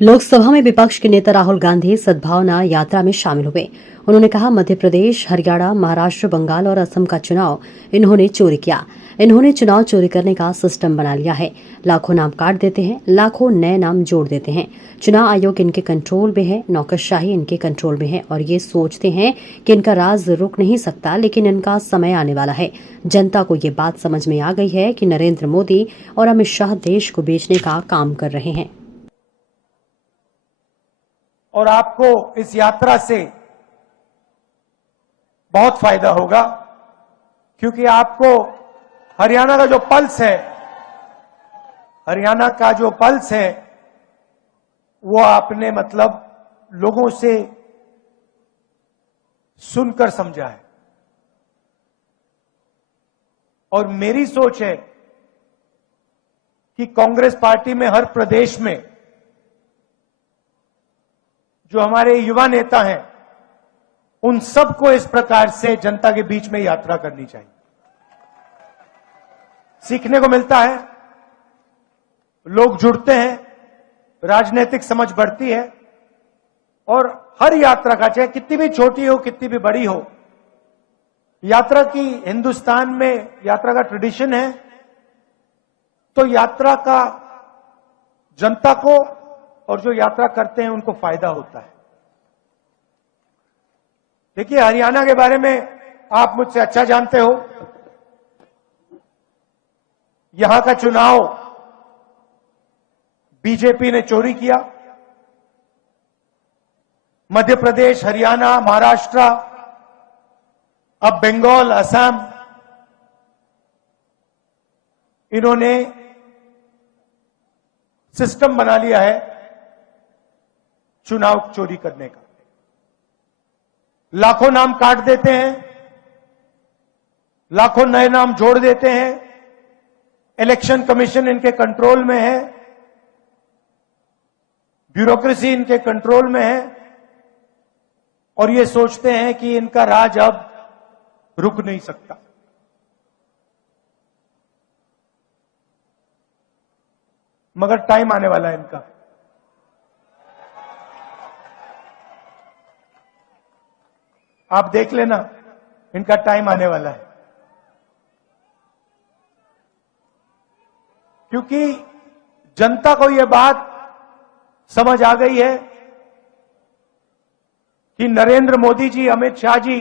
लोकसभा में विपक्ष के नेता राहुल गांधी सद्भावना यात्रा में शामिल हुए। उन्होंने कहा, मध्य प्रदेश, हरियाणा, महाराष्ट्र, बंगाल और असम का चुनाव इन्होंने चोरी किया। इन्होंने चुनाव चोरी करने का सिस्टम बना लिया है। लाखों नाम काट देते हैं, लाखों नए नाम जोड़ देते हैं। चुनाव आयोग इनके कंट्रोल में है, नौकरशाही इनके कंट्रोल में है और ये सोचते हैं कि इनका राज रुक नहीं सकता, लेकिन इनका समय आने वाला है। जनता को ये बात समझ में आ गई है कि नरेंद्र मोदी और अमित शाह देश को बेचने का काम कर रहे हैं। और आपको इस यात्रा से बहुत फायदा होगा, क्योंकि आपको हरियाणा का जो पल्स है, वो आपने लोगों से सुनकर समझा है। और मेरी सोच है कि कांग्रेस पार्टी में हर प्रदेश में जो हमारे युवा नेता हैं, उन सबको इस प्रकार से जनता के बीच में यात्रा करनी चाहिए। सीखने को मिलता है, लोग जुड़ते हैं, राजनीतिक समझ बढ़ती है। और हर यात्रा का, चाहे कितनी भी छोटी हो कितनी भी बड़ी हो, यात्रा की हिंदुस्तान में यात्रा का ट्रेडिशन है। तो यात्रा का जनता को और जो यात्रा करते हैं उनको फायदा होता है। देखिए, हरियाणा के बारे में आप मुझसे अच्छा जानते हो। यहां का चुनाव बीजेपी ने चोरी किया। मध्य प्रदेश, हरियाणा, महाराष्ट्र, अब बंगाल, असम, इन्होंने सिस्टम बना लिया है चुनाव चोरी करने का। लाखों नाम काट देते हैं, लाखों नए नाम जोड़ देते हैं। इलेक्शन कमीशन इनके कंट्रोल में है, ब्यूरोक्रेसी इनके कंट्रोल में है और ये सोचते हैं कि इनका राज अब रुक नहीं सकता। मगर टाइम आने वाला है इनका। आप देख लेना, इनका टाइम आने वाला है। क्योंकि जनता को यह बात समझ आ गई है कि नरेंद्र मोदी जी, अमित शाह जी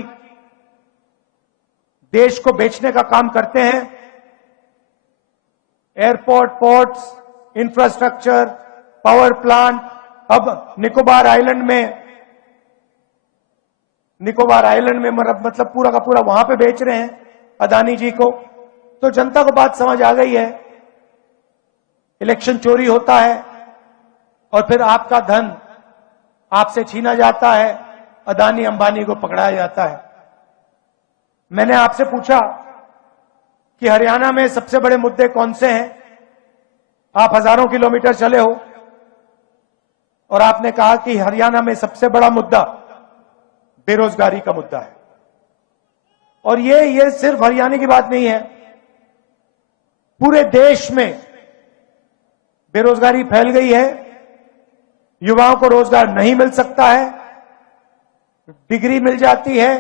देश को बेचने का काम करते हैं। Airport, ports, infrastructure, power plant, अब निकोबार आइलैंड में पूरा का पूरा वहां पे बेच रहे हैं अदानी जी को। तो जनता को बात समझ आ गई है, इलेक्शन चोरी होता है और फिर आपका धन आपसे छीना जाता है, अदानी अंबानी को पकड़ाया जाता है। मैंने आपसे पूछा कि हरियाणा में सबसे बड़े मुद्दे कौन से हैं। आप हजारों किलोमीटर चले हो और आपने कहा कि हरियाणा में सबसे बड़ा मुद्दा बेरोजगारी का मुद्दा है। और ये सिर्फ हरियाणा की बात नहीं है, पूरे देश में बेरोजगारी फैल गई है। युवाओं को रोजगार नहीं मिल सकता है। डिग्री मिल जाती है,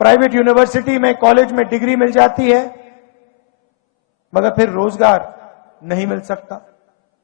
प्राइवेट यूनिवर्सिटी में, कॉलेज में डिग्री मिल जाती है, मगर फिर रोजगार नहीं मिल सकता।